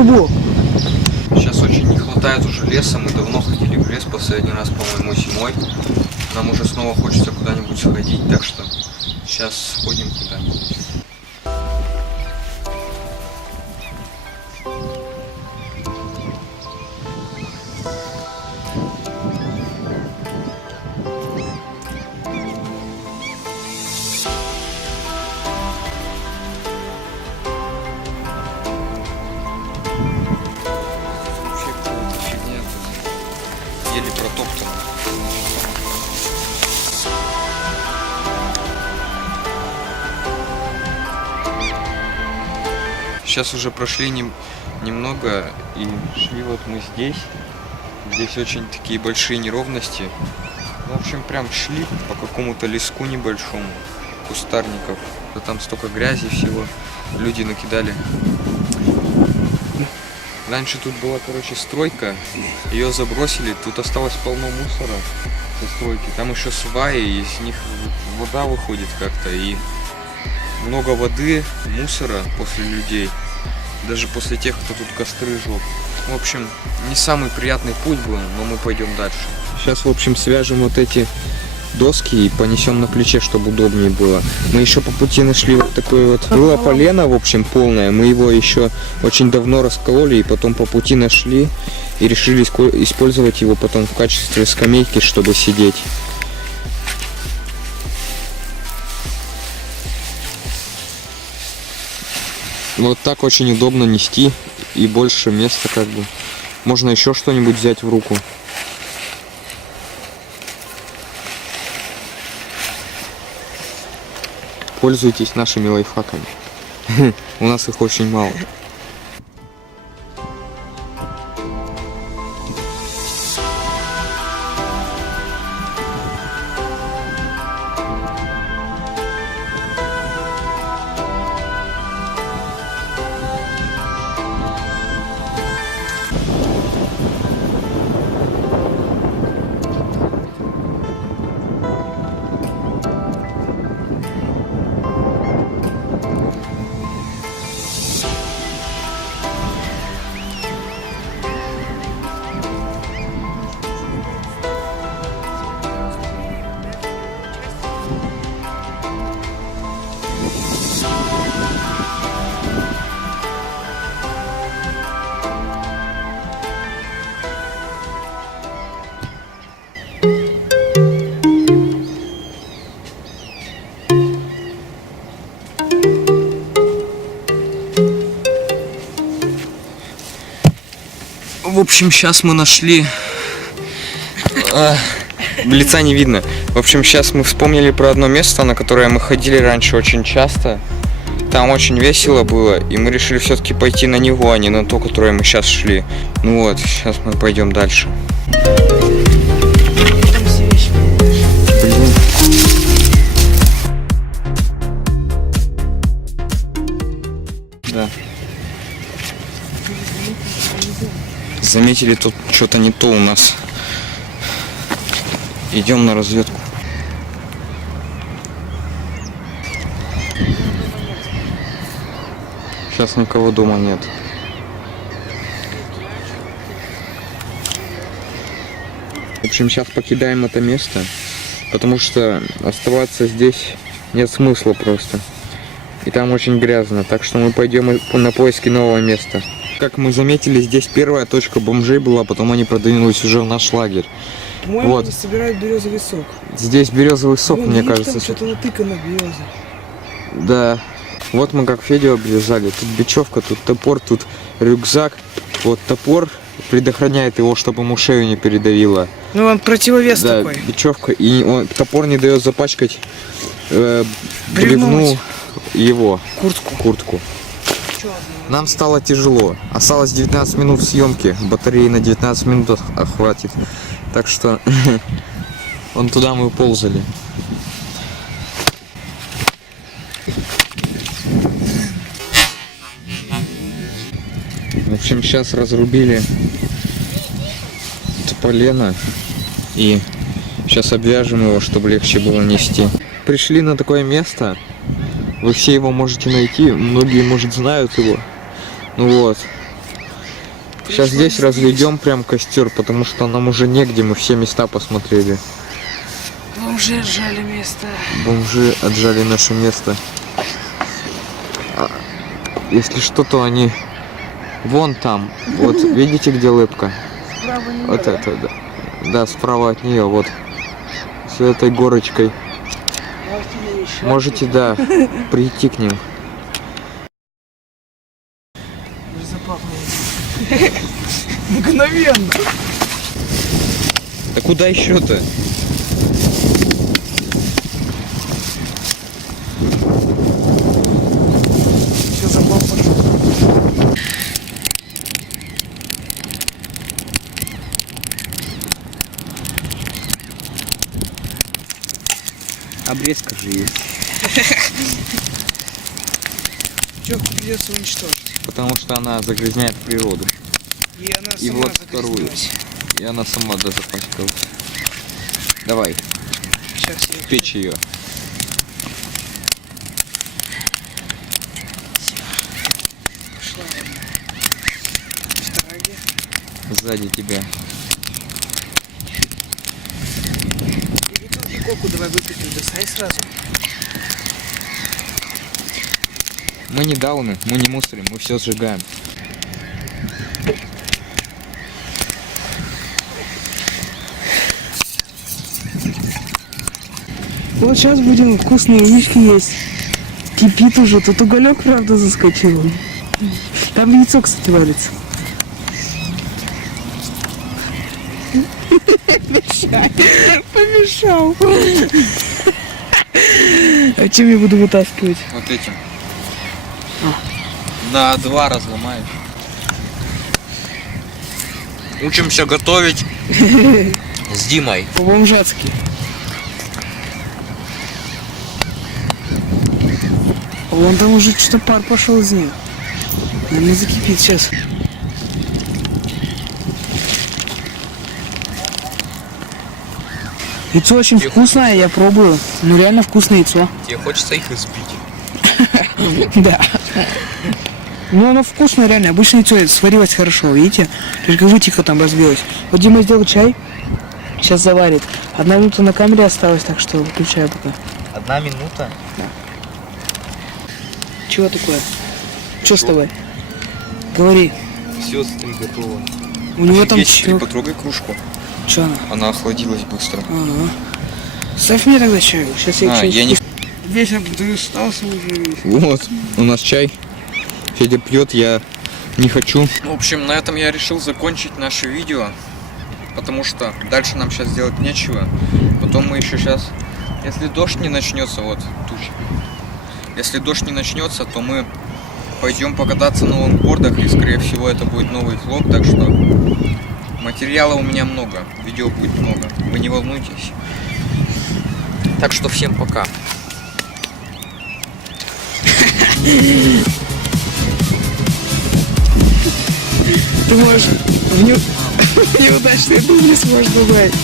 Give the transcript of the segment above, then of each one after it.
трубу. Сейчас очень не хватает уже леса. Мы давно ходили в лес, последний раз, по-моему, зимой. Нам уже снова хочется куда-нибудь сходить, так что сейчас сходим куда-нибудь. Еле протоптано. Сейчас уже прошли немного и шли вот мы здесь. Здесь очень такие большие неровности. В общем, прям шли по какому-то леску небольшому, кустарников. Да там столько грязи всего. Люди накидали. Раньше тут была, короче, стройка, ее забросили, тут осталось полно мусора со стройки. Там еще сваи, из них вода выходит как-то, и много воды, мусора после людей, даже после тех, кто тут костры жег. В общем, не самый приятный путь был, но мы пойдем дальше. Сейчас, в общем, свяжем вот эти доски и понесем на плече, чтобы удобнее было. Мы еще по пути нашли вот такое вот, было полено, в общем, полное. Мы его еще очень давно раскололи и потом по пути нашли и решили использовать его потом в качестве скамейки, чтобы сидеть. Вот так очень удобно нести и больше места как бы. Можно еще что-нибудь взять в руку. Пользуйтесь нашими лайфхаками. У нас их очень мало. В общем, сейчас мы нашли... лица не видно. В общем, сейчас мы вспомнили про одно место, на которое мы ходили раньше очень часто. Там очень весело было, и мы решили все-таки пойти на него, а не на то, которое мы сейчас шли. Ну вот, сейчас мы пойдем дальше. Да. Заметили, тут что-то не то у нас. Идем на разведку. Сейчас никого дома нет. В общем, сейчас покидаем это место, потому что оставаться здесь нет смысла просто. И там очень грязно, так что мы пойдем на поиски нового места. Как мы заметили, здесь первая точка бомжей была, потом они продвинулись уже в наш лагерь. По-моему, вот. Они собирают березовый сок. Здесь березовый сок, мне кажется. Там что-то натыкано береза. Да. Вот мы как Федю обвязали. Тут бечевка, тут топор, тут рюкзак. Вот топор предохраняет его, чтобы ему шею не передавило. Ну, он противовес да, такой. Бечевка. И топор не дает запачкать бревну его. Куртку. Нам стало тяжело. Осталось 19 минут съемки. Батареи на 19 минут хватит. Так что вон туда мы ползали. В общем, сейчас разрубили полено и сейчас обвяжем его, чтобы легче было нести. Пришли на такое место. Вы все его можете найти. Многие, может, знают его. Ну вот. Сейчас здесь разведем прям костер, потому что нам уже негде, мы все места посмотрели. Бомжи отжали место. Бомжи отжали наше место. Если что, то они вон там. Вот видите, где лыбка? Справа не Вот это, да. Да, справа от нее, вот. С этой горочкой. Можете, да, прийти к ним. Мгновенно. Да куда еще-то? Все, запал пошел. Обрезка же есть. Пчелку придется уничтожить. Потому что она загрязняет природу. И она И сама вот вторую. загрязнилась. И она сама даже пачкалась. Давай, Сейчас я печь ее. пошла. Вторая где? Сзади тебя. И бутылки коку давай выпить, достай сразу. Мы не дауны, мы не мусорим, мы все сжигаем. Вот сейчас будем вкусные яички есть. Кипит уже, тут уголек, правда, заскочил. Там яйцо, кстати, варится. Помешал. А чем я буду вытаскивать? Вот этим. На 2 разломаешь. Учимся готовить с Димой. По-бомжатски. Вон там уже что-то пар пошел из нее. Наверное, закипит сейчас. Яйцо очень вкусное, я пробую. Ну реально вкусное яйцо. Тебе хочется их избить. Да. Ну оно вкусное реально. Обычно яйцо сварилось хорошо, видите? Только вытекло там разбилось. Вот Дима сделал чай. Сейчас заварит. 1 минута на камере осталась, так что выключаю пока. 1 минута? Чего такое? Что с тобой? Говори. Все, смотри, готово. У него там Офигеть, ты чё? потрогай кружку. Чё она? Она охладилась быстро. Ага. Ставь мне тогда чай. Сейчас я чай. Я не... Вечер ты остался уже. Вот, у нас чай. Федя пьет, я не хочу. В общем, на этом я решил закончить наше видео. Потому что дальше нам сейчас делать нечего. Потом мы еще сейчас... Если дождь не начнется, вот, тучи. Если дождь не начнется, то мы пойдем покататься на лонгбордах. И, скорее всего, это будет новый влог. Так что материала у меня много. Видео будет много. Вы не волнуйтесь. Так что всем пока. Ты можешь в неудачные дубли сможешь добавить.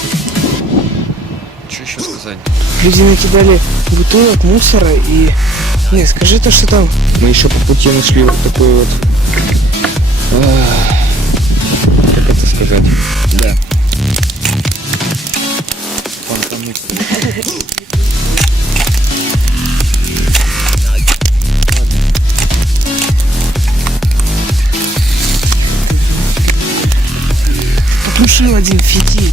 Что еще сказать? Люди накидали бутылок, мусора и... Не, скажи то, что там. Мы еще по пути нашли вот такой вот... Как это сказать? Да. Потушил один фитиль.